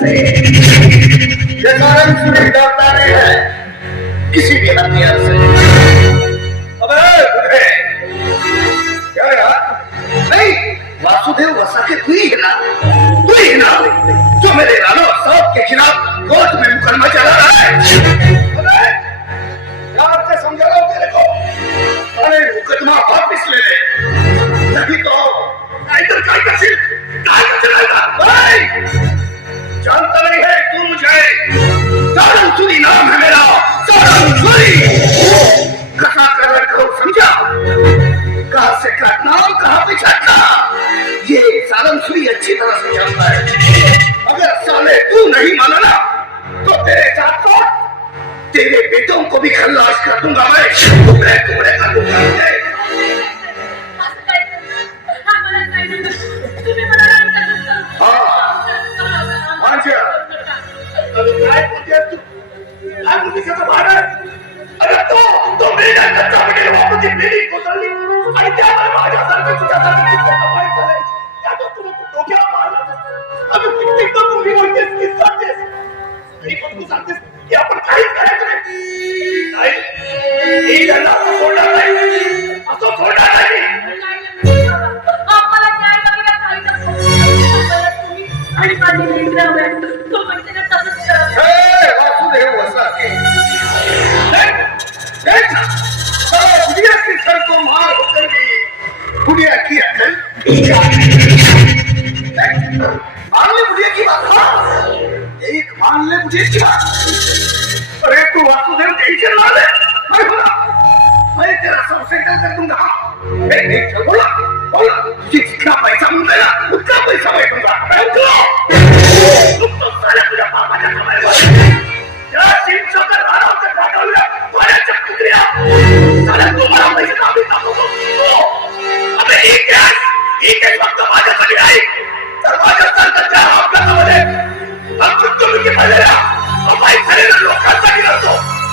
की बौछार से ये कारण सुनी डरता नहीं है किसी भी हथियार से तेरे बेटों को भी खल्लास कर दूँगा मैं टुकड़े टुकड़े कर दूँगा मैं। तू तो तो तू तू नाही ही मान ले मुझे क्या टीचर वाले मैं बोला. पैसा मिलेगा पैसा मैं दूंगा मैं बोला तुम तो सारे एक क्या एक एक वक्त माझ्या आहे तर माझ्या सरकारच्या अपघातामध्ये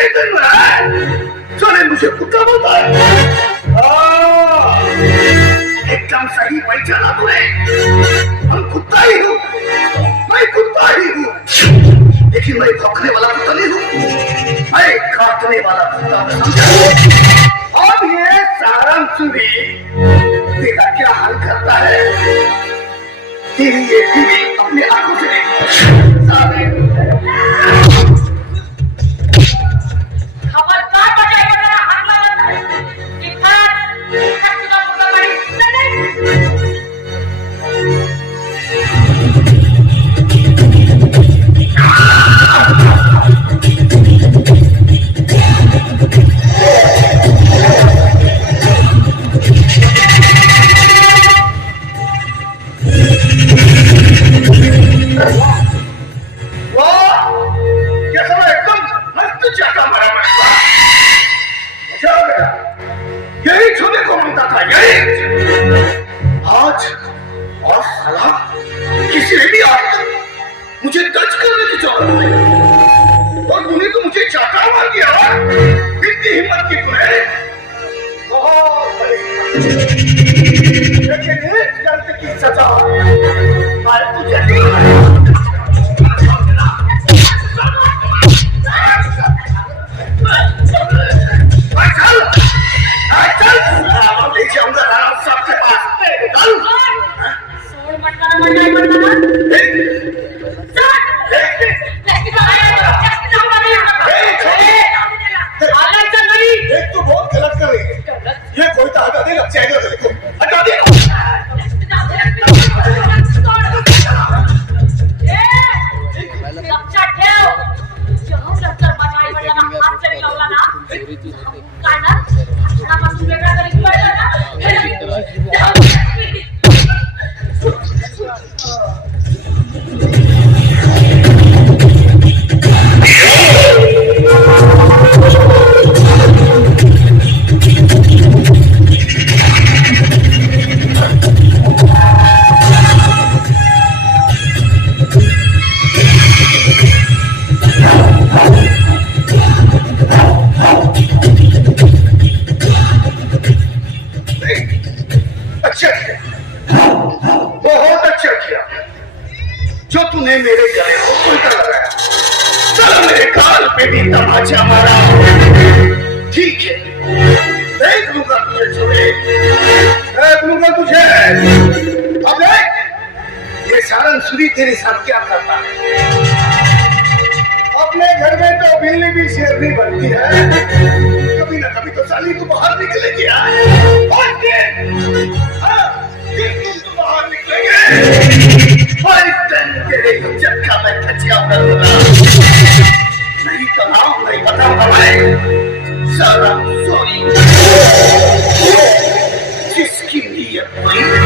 जल्दी कर दे चले मुझे कुत्ता बोलता एकदम सही पहचाना तूने हम कुत्ता ही हूँ मैं कुत्ता ही हूँ लेकिन मैं भौंकने वाला कुत्ता नहीं हूँ मैं काटने वाला कुत्ता हूँ ये सारांश भी तेरा क्या हाल करता है। तेरी ये बीवी अपने आँखों से देखो मुझे टच करने की ज़रूरत नहीं और तूने तो मुझे चाका मार दिया इतनी हिम्मत की हिम्मत। लेकिन इस गलती की सजा मैं तुझे नहीं चल। No! किया। जो तूने मेरे गले को उल्टा लगाया चल मेरे काल पे भी तमाचा मारा। ठीक है देख लूँगा तुझे छोड़े देख लूँगा तुझे। अब देख ये सारन सुरी तेरे साथ क्या करता है? अपने घर में तो बिल्ली भी शेर शेरनी बनती है। कभी ना कभी तो साली तो बाहर निकलेगी यार और दिन, हाँ, दिन नहीं तो नाम नहीं बताऊँगा मैं सारा सोनी जिसकी नीयत हुई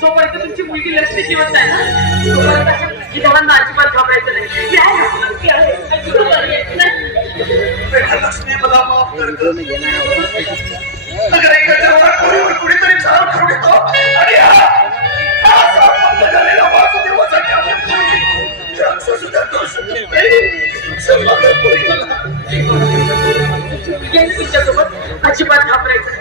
जोपर्यंत तुमची मुलगी लक्ष्मी आहे ना तोपर्यंत अशा विधानांना अजिबात घाबरायचं नाही लक्ष्मी मला माफ कर कुणीतरी झाड तिच्यासोबत अजिबात घाबरायचं